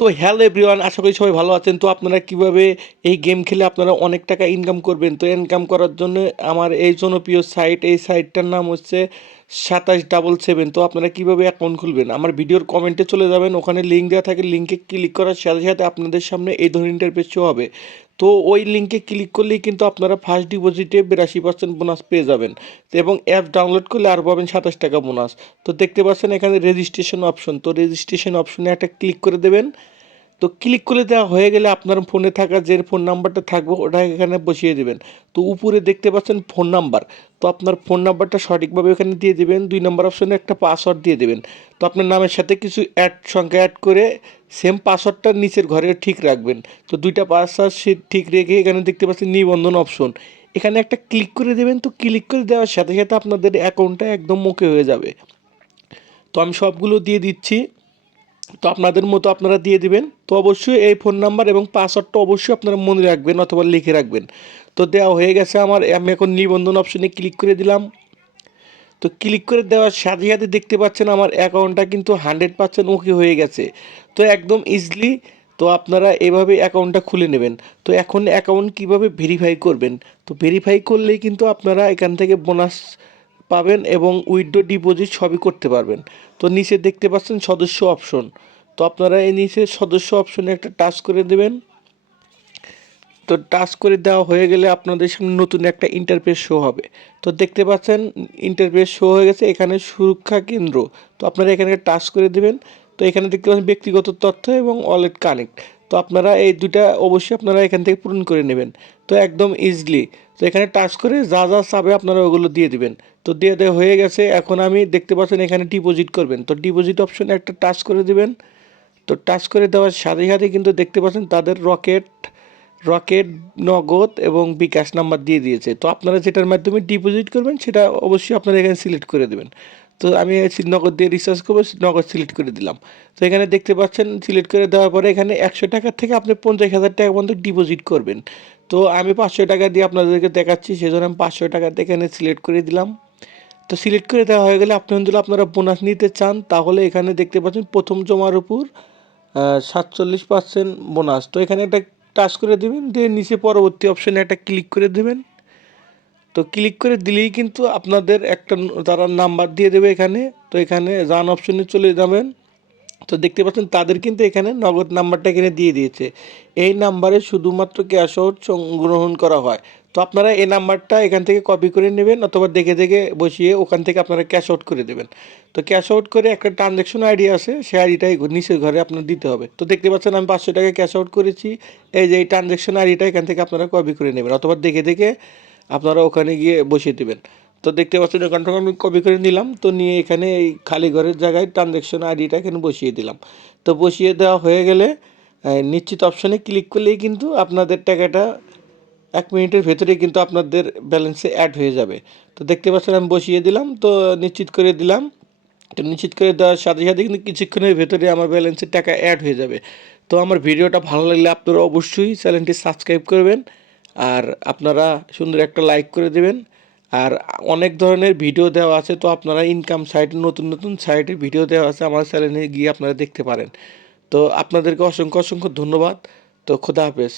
তো hello everyone, আশা করি সবাই ভালো আছেন। তো আপনারা কিভাবে এই গেম খেলে আপনারা অনেক টাকা ইনকাম করবেন, তো ইনকাম করার জন্য আমার এই জনপ্রিয় সাইট, এই সাইটটার নাম হচ্ছে 2777। তো আপনারা কিভাবে অ্যাকাউন্ট খুলবেন, আমার ভিডিওর কমেন্টে চলে যাবেন, ওখানে লিঙ্ক দেওয়া থাকে, লিঙ্কে ক্লিক করার সাথে সাথে আপনাদের সামনে এই ধরনের ইন্টারফেস শো হবে। তো ওই লিঙ্কে ক্লিক করলেই কিন্তু আপনারা ফার্স্ট ডিপোজিটে 82% বোনাস পেয়ে যাবেন, এবং অ্যাপ ডাউনলোড করলে আর পাবেন 27 টাকা বোনাস। তো দেখতে পাচ্ছেন এখানে রেজিস্ট্রেশন অপশন, তো রেজিস্ট্রেশন অপশনে একটা ক্লিক করে দেবেন। তো ক্লিক করে দেওয়া হয়ে গেলে আপনার ফোনে থাকা যে ফোন নাম্বারটা থাকবে ওটা এখানে বসিয়ে দেবেন। তো উপরে দেখতে পাচ্ছেন ফোন নাম্বার, তো আপনার ফোন নাম্বারটা সঠিকভাবে এখানে দিয়ে দেবেন। 2 নম্বর অপশনে একটা পাসওয়ার্ড দিয়ে দেবেন। তো আপনার নামের সাথে কিছু সংখ্যা অ্যাড করে সেম পাসওয়ার্ডটা নিচের ঘরে ঠিক রাখবেন। তো দুইটা পাসওয়ার্ড ঠিক রেখে এখানে দেখতে পাচ্ছেন নিবন্ধন অপশন, এখানে একটা ক্লিক করে দেবেন। তো ক্লিক করে দেওয়ার সাথে সাথে আপনাদের অ্যাকাউন্টটা একদম ওকে হয়ে যাবে। তো আমি সবগুলো দিয়ে দিচ্ছি, তো আপনাদের মতো আপনারা দিয়ে দিবেন। তো অবশ্যই এই ফোন নাম্বার এবং পাসওয়ার্ডটা অবশ্যই আপনারা মনে রাখবেন অথবা লিখে রাখবেন। তো দেওয়া হয়ে গেছে আমার, আমি এখন নিবন্ধন অপশনে ক্লিক করে দিলাম। তো ক্লিক করে দেওয়ার সাথে সাথে দেখতে পাচ্ছেন আমার অ্যাকাউন্টটা কিন্তু 100% ওকে হয়ে গেছে। তো একদম ইজিলি তো আপনারা এভাবে অ্যাকাউন্টটা খুলে নেবেন। তো এখন অ্যাকাউন্ট কিভাবে ভেরিফাই করবেন, তো ভেরিফাই করলেই কিন্তু আপনারা এখান থেকে বোনাস পাবেন এবং উইথড্র ডিপোজিট সবই করতে পারবেন। তো নিচে দেখতে পাচ্ছেন সদস্য অপশন, তো আপনারা এই নিচে সদস্য অপশনে একটা টাচ করে দেবেন। তো টাচ করে দেওয়া হয়ে গেলে আপনাদের সামনে নতুন একটা ইন্টারফেস শো হবে। তো দেখতে পাচ্ছেন ইন্টারফেস শো হয়ে গেছে, এখানে সুরক্ষা কেন্দ্র, তো আপনারা এখানে টাচ করে দেবেন। তো এখানে দেখতে পাচ্ছেন ব্যক্তিগত তথ্য এবং ওয়ালেট কানেক্ট, তো আপনারা এই দুটা অবশ্যই আপনারা এখান থেকে পূরণ করে নেবেন। তো একদম ইজিলি তো এখানে টাচ করে যা যা চাবে আপনারা ওগুলো দিয়ে দিবেন। তো দিয়ে দেওয়া হয়ে গেছে। এখন আমি দেখতে পাচ্ছেন এখানে ডিপোজিট করবেন, তো ডিপোজিট অপশনে একটা টাচ করে দিবেন। তো টাচ করে দেওয়ার সাথে সাথে কিন্তু দেখতে পাচ্ছেন তাদের রকেট রকেট নগদ এবং বিকাশ নাম্বার দিয়ে দিয়েছে। তো আপনারা যেটার মাধ্যমে ডিপোজিট করবেন সেটা অবশ্যই আপনারা এখানে সিলেক্ট করে দেবেন। তো আমি নগদ দিয়ে রিচার্জ করবো, নগদ সিলেক্ট করে দিলাম। তো এখানে দেখতে পাচ্ছেন সিলেক্ট করে দেওয়ার পরে এখানে 100 টাকার থেকে আপনি 50,000 টাকা পর্যন্ত ডিপোজিট করবেন। তো আমি 500 টাকা দিয়ে আপনাদেরকে দেখাচ্ছি, সেজন্য আমি 500 টাকা দিয়ে এখানে সিলেক্ট করে দিলাম। তো সিলেক্ট করে দেওয়া হয়ে গেলে আপনি যদি আপনারা বোনাস নিতে চান তাহলে এখানে দেখতে পাচ্ছেন প্রথম জমার উপর 47% বোনাস। তো এখানে একটা টাচ করে দেবেন, দিয়ে নিচে পরবর্তী অপশানে একটা ক্লিক করে দেবেন। তো ক্লিক করে দিলেই কিন্তু আপনাদের একটা তারা নাম্বার দিয়ে দেবে এখানে। তো এখানে রান অপশনে চলে যাবেন। তো দেখতে পাচ্ছেন তাদের কিন্তু এখানে নগদ নাম্বারটা এখানে দিয়ে দিয়েছে। এই নাম্বারে শুধুমাত্র ক্যাশ আউট সংগ্রহণ করা হয়। তো আপনারা এই নাম্বারটা এখান থেকে কপি করে নেবেন অথবা দেখে দেখে বসিয়ে ওখান থেকে আপনারা ক্যাশ আউট করে দেবেন। তো ক্যাশ আউট করে একটা ট্রানজ্যাকশন আইডি আছে, সেই আইডিটাই নিচের ঘরে আপনার দিতে হবে। তো দেখতে পাচ্ছেন আমি 500 টাকা ক্যাশ আউট করেছি। এই যে এই ট্রানজ্যাকশন আইডিটা এখান থেকে আপনারা কপি করে নেবেন অথবা দেখে দেখে আপনারা ওখানে গিয়ে বসিয়ে দেবেন। তো দেখতে পাচ্ছেন ওখান থেকে আমি কপি করে নিলাম, তো নিয়ে এখানে এই খালি ঘরের জায়গায় ট্রানজ্যাকশন আইডিটা এখানে বসিয়ে দিলাম। তো বসিয়ে দেওয়া হয়ে গেলে নিশ্চিত অপশানে ক্লিক করলেই কিন্তু আপনাদের টাকাটা 1 মিনিটের ভেতরেই কিন্তু আপনাদের ব্যালেন্সে অ্যাড হয়ে যাবে। তো দেখতে পাচ্ছেন আমি বসিয়ে দিলাম, তো নিশ্চিত করে দিলাম। তো নিশ্চিত করে দেওয়ার সাথে সাথে কিন্তু কিছুক্ষণের ভেতরে আমার ব্যালেন্সের টাকা অ্যাড হয়ে যাবে। তো আমার ভিডিওটা ভালো লাগলে আপনারা অবশ্যই চ্যানেলটি সাবস্ক্রাইব করবেন, আর আপনারা সুন্দর একটা লাইক করে দেবেন। আর অনেক ধরনের ভিডিও দেওয়া আছে, তো আপনারা ইনকাম সাইটে নতুন নতুন সাইটে ভিডিও দেওয়া আছে, আমার চ্যানেলে গিয়ে আপনারা দেখতে পারেন। তো আপনাদেরকে অসংখ্য অসংখ্য ধন্যবাদ। তো খোদা হাফেজ।